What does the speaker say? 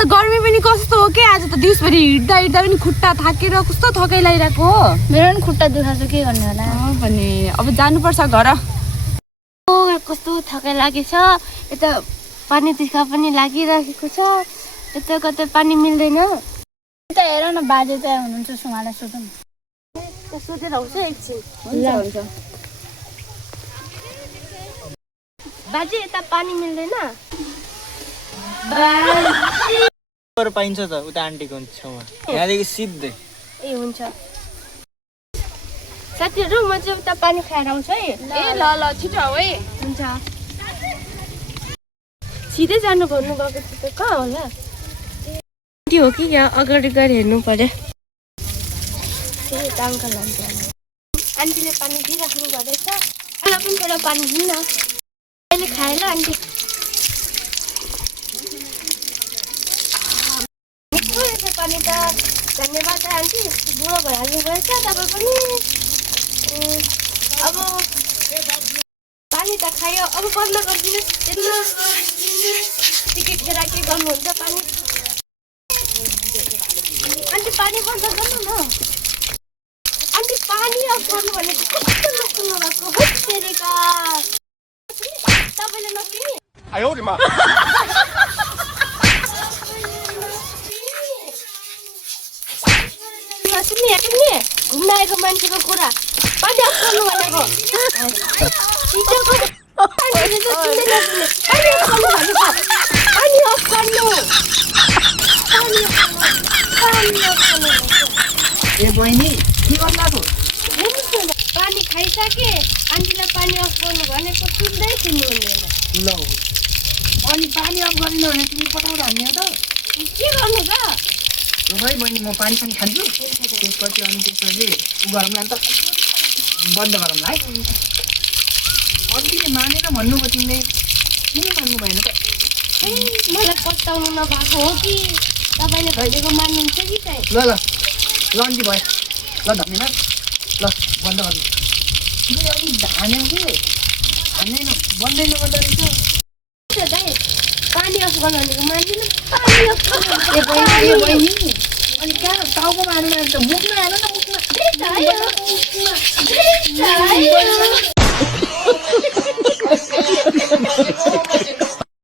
त गर्मी पनि कस्तो हो के आज त दिउँसभरि हिँड्दा हिँड्दा पनि खुट्टा थाकेर कस्तो थकाइ लागिरहेको हो मेरो पनि खुट्टा दुखाएको के गर्ने होला भने अब जानुपर्छ घर कस्तो थकाइ लागेछ यता पानी तिर्खा पनि लागिरहेको छ यता कतै पानी मिल्दैन यता हेर न बाजे चाहिँ हुनुहुन्छ सुमालाई सोधौँ सोधेर आउँछ एकछिन हुन्छ बाजे यता पानी मिल्दैन पाइन्छ त उता आन्टीको छेउमा यहाँदेखि सिधै ए हुन्छ साथीहरू म चाहिँ उता पानी खाएर आउँछु है ए ल ल छिटो आऊ है हुन्छ सिधै जानु भन्नु गएको थियो त कहाँ होला त्यो हो कि यहाँ अगाडि गएर हेर्नु पर्यो आन्टीले पानी दिइराख्नु भएछ मलाई पनि थोडा पानी दिन्न अहिले खाएँ ल आन्टी मिठो रहेछ पानी त धन्यवाद आन्टी बुढो भइहाल्नु भएछ तपाईँ पनि अब पानी त खायो अब बन्द गरिदिनुहोस् टिकट खेर के गर्नुहुन्छ पानी आन्टी पानी बन्द गर्नु न आन्टी पानी अफ गर्नु भनेको कस्तो नसुन्नु भएको हेरेका तपाईँले नसुन्ने नसुन्ने घुम्न आएको मान्छेको कुरा पानी अफ गर्नु भनेको पानी खाइसके आन्टीलाई पानी अफ गर्नु भनेको सुन्दै सुन्नु हुँदैन ल अनि पानी अफ गर्ने भने तिमी पठाउँदा हान्ने हो त के गर्नु त ल भाइ बहिनी म पानी पनि खान्छु त्यसपछि अनि त्यसपछि गरौँला नि त बन्द गरौँला है अन्तिले मानेर भन्नुभयो तिमीले किन मान्नु भएन त मलाई पत्ताउनु नभएको हो कि तपाईँले भनेको मान्नुहुन्छ कि चाहिँ ल ल ल अन्ति भयो ल धन्यवाद ल बन्द गर्नु तिमीले अलिक धान्यौ कि हान्दैन बन्दै नगर्दो रहेछ दाइ पानी अफ गर्नु भनेको मान्दिनँ पानी अफ बहिनी अनि कहाँ टाउको मार्नु त मुखमा हेर न मुखमा